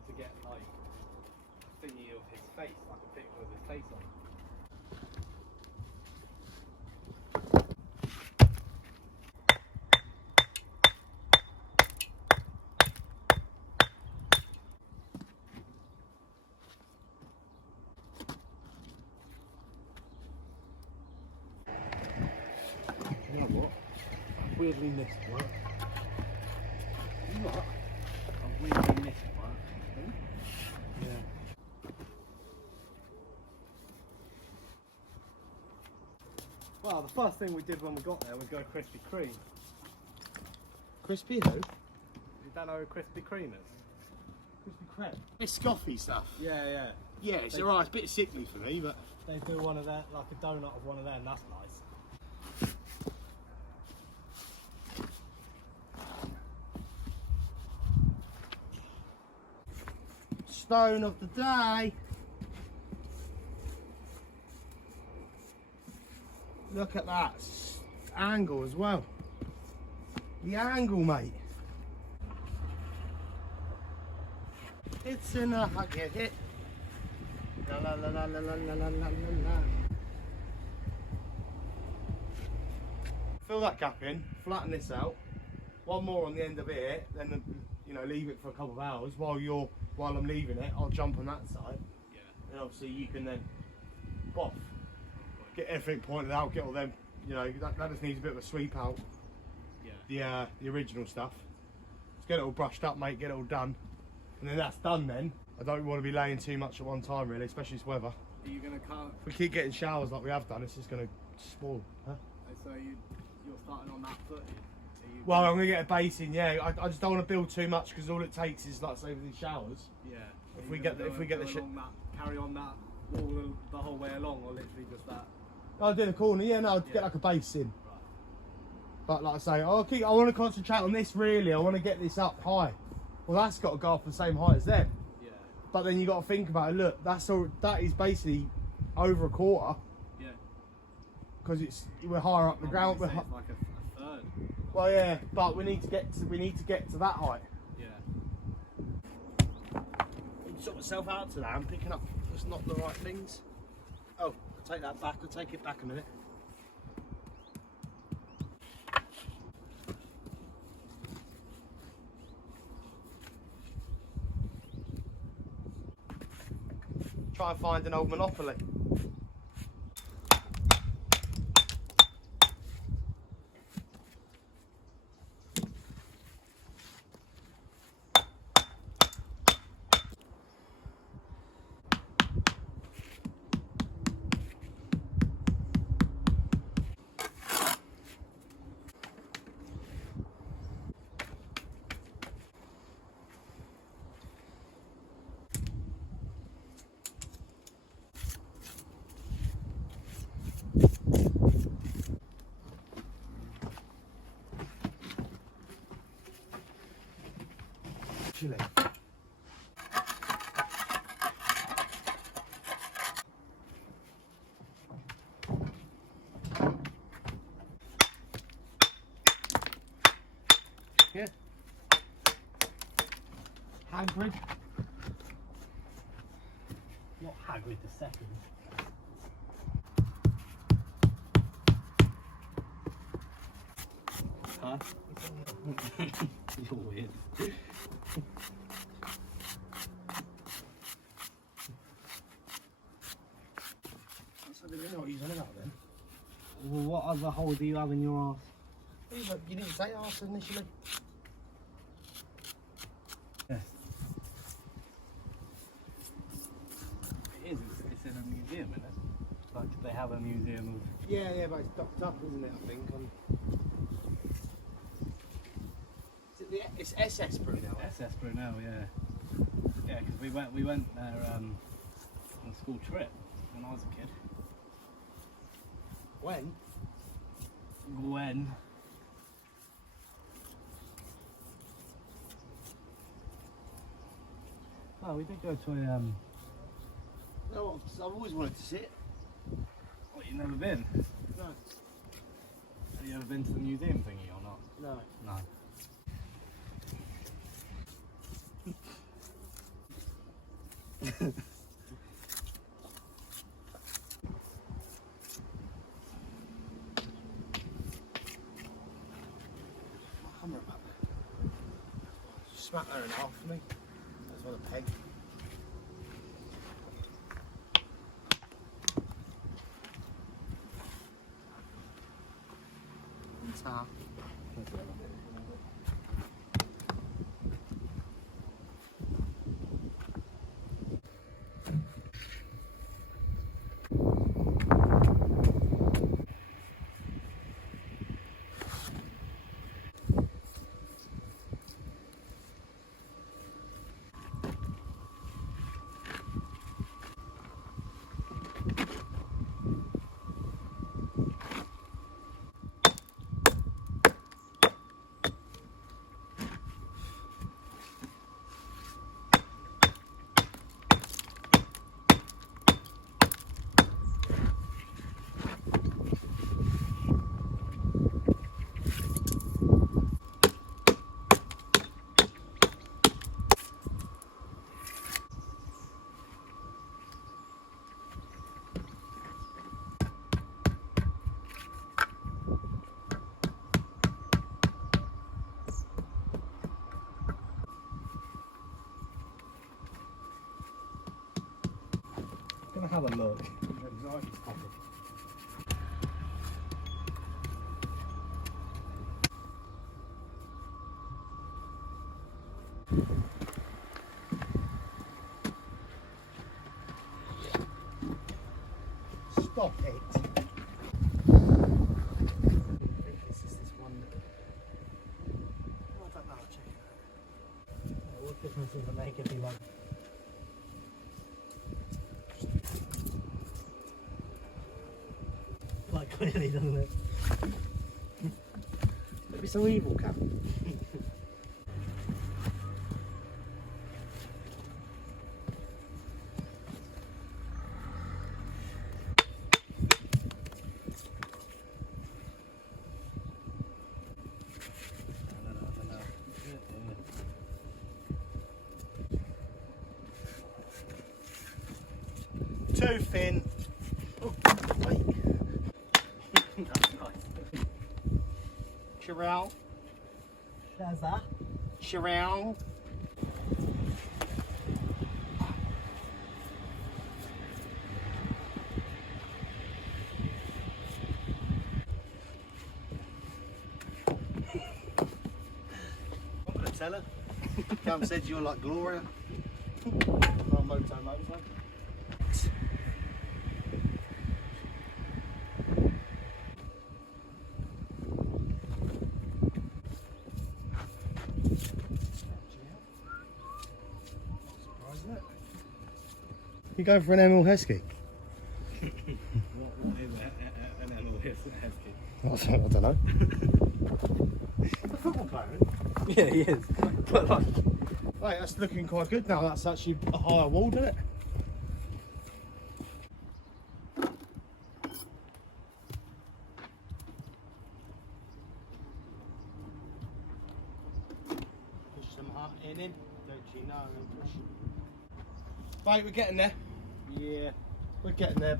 hard to get like a thingy of his face, like a picture of his face on. You know what? I weirdly missed work. You know what? I weirdly missed one. Yeah. Well, the first thing we did when we got there was go Krispy Kreme. Crispy who? You don't know who Krispy Kreme is? Crispy Kreme. It's scoffy stuff. Yeah, yeah. Yeah, it's alright. It's a bit sickly for me, but They do one of that, like a donut of one of them. That's nice. stone of the day. Look at that angle as well. The angle, mate. It's enough, I get it. La la la la la la la la la la. Fill that gap in, flatten this out. One more on the end of it, then you know, leave it for a couple of hours while I'm leaving it. I'll jump on that side. Yeah. And obviously you can then boff. Get everything pointed out, get all them, you know, that just needs a bit of a sweep out. Yeah. The original stuff. Let's get it all brushed up, mate, get it all done. And then that's done then. I don't want to be laying too much at one time really, especially this weather. Are you going to cut? If we keep getting showers like we have done, it's just going to spoil. Huh? So you're starting on that foot? Well, I'm going to get a basin, yeah. I just don't want to build too much because all it takes is, like, say, these showers. Yeah. If we get the shit, carry on that wall the whole way along, or literally just that. I'll do the corner, yeah. No, I'll get like a basin. Right. But like I say, I want to concentrate on this really. I want to get this up high. Well, that's got to go up the same height as them. Yeah. But then you got to think about it. Look, that is basically over a quarter. Yeah. Because we're higher up the ground. It's like a third. Well, yeah, but we need to get to that height. Yeah. Sort myself out to that. I'm picking up just not the right things. Oh, I'll take that back. I'll take it back a minute. Try and find an old Monopoly. Chilling. Yeah. Hagrid. Not Hagrid the second. Huh? You're weird. You know what he's on about then? Well, what other hole do you have in your arse? You didn't say arse initially. Yes. It is. It's in a museum, isn't it? Like they have a museum of. Yeah, but it's docked up, isn't it? I think. It's SS Brunel. SS Brunel, yeah. Yeah, because we went there on a school trip when I was a kid. When? Oh, we did go to a No, I've always wanted to see it. What, you've never been? No. Have you ever been to the museum thingy or not? No. No. Smack that in half for me. That's what a peg. Top. Gonna have a look. Stop it. I think this is this one. Oh, I don't know, I'll check it out. What difference does it make if you like? Quite clearly, doesn't it? Don't be so evil, Cap. Too thin. Oh, wait. That's nice. Chirel. Shazza. Chirel. I'm gonna tell her. Cam said you're like Gloria. Not moto. You going for an Emil Heskey? What is an animal husky? I don't know. A football player. Yeah, he is. But like, Right, that's looking quite good now. That's actually a higher wall, isn't it? Push some hot in, don't you know? Push. Right, we're getting there. yeah. We're getting there.